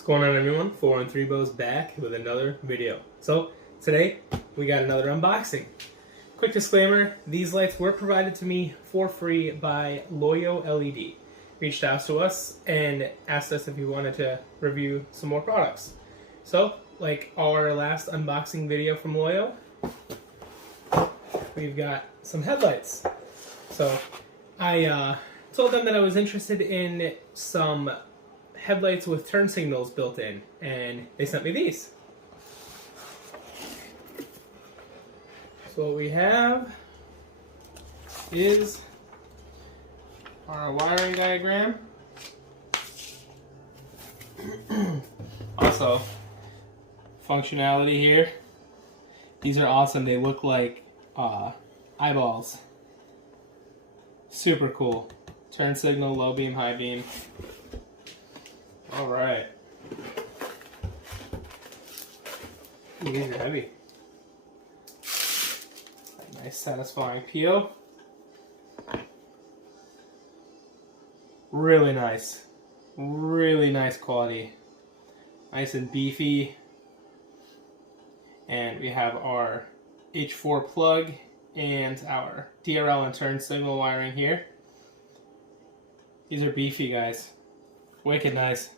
What's going on, everyone? 413 Bo's back with another video. So today we got another unboxing. Quick disclaimer, these lights were provided to me for free by Loyo LED. Reached out to us and asked us if we wanted to review some more products. So, like our last unboxing video from Loyo, we've got some headlights. So I told them that I was interested in some headlights with turn signals built in, and they sent me these. So what we have is our wiring diagram. Also, functionality here. These are awesome. They look like eyeballs. Super cool. Turn signal, low beam, high beam. All right. Ooh, these are heavy. Nice, satisfying peel. Really nice. Really nice quality. Nice and beefy. And we have our H4 plug and our DRL and turn signal wiring here. These are beefy, guys. Wicked nice.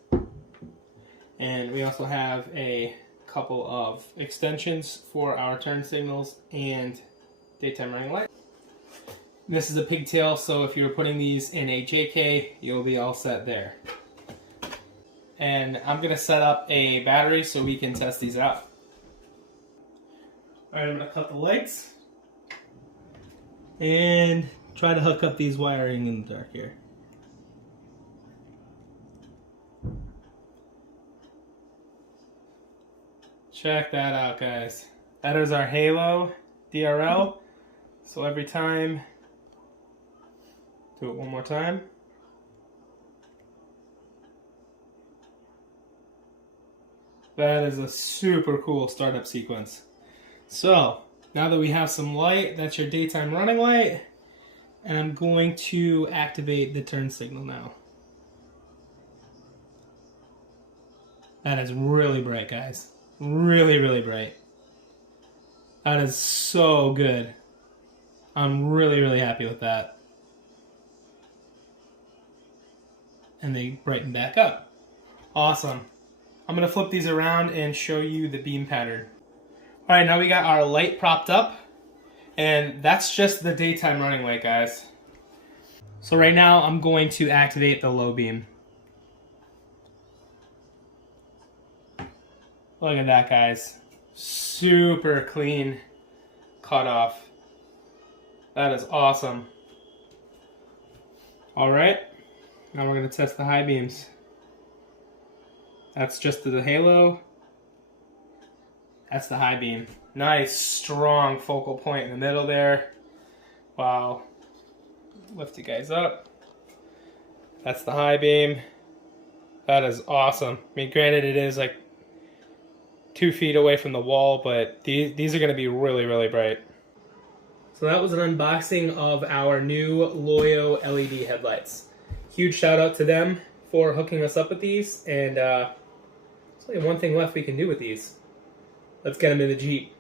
And we also have a couple of extensions for our turn signals and daytime running light. This is a pigtail, so if you're putting these in a JK, you'll be all set there. And I'm going to set up a battery so we can test these out. Alright, I'm going to cut the lights and try to hook up these wiring in the dark here. Check that out, guys. That is our Halo DRL. So every time, do it one more time. That is a super cool startup sequence. So now that we have some light, that's your daytime running light. And I'm going to activate the turn signal now. That is really bright, guys. Really, really bright. That is so good. I'm really, really happy with that. And they brighten back up. Awesome. I'm going to flip these around and show you the beam pattern. Alright, now we got our light propped up. And that's just the daytime running light, guys. So right now I'm going to activate the low beam. Look at that, guys. Super clean cutoff. That is awesome. Alright, now we're going to test the high beams. That's just the Halo. That's the high beam. Nice, strong focal point in the middle there. Wow. Lift you guys up. That's the high beam. That is awesome. I mean, granted, it is like 2 feet away from the wall, but these are going to be really, really bright. So that was an unboxing of our new Loyo LED headlights. Huge shout out to them for hooking us up with these, and there's only one thing left we can do with these. Let's get them in the Jeep.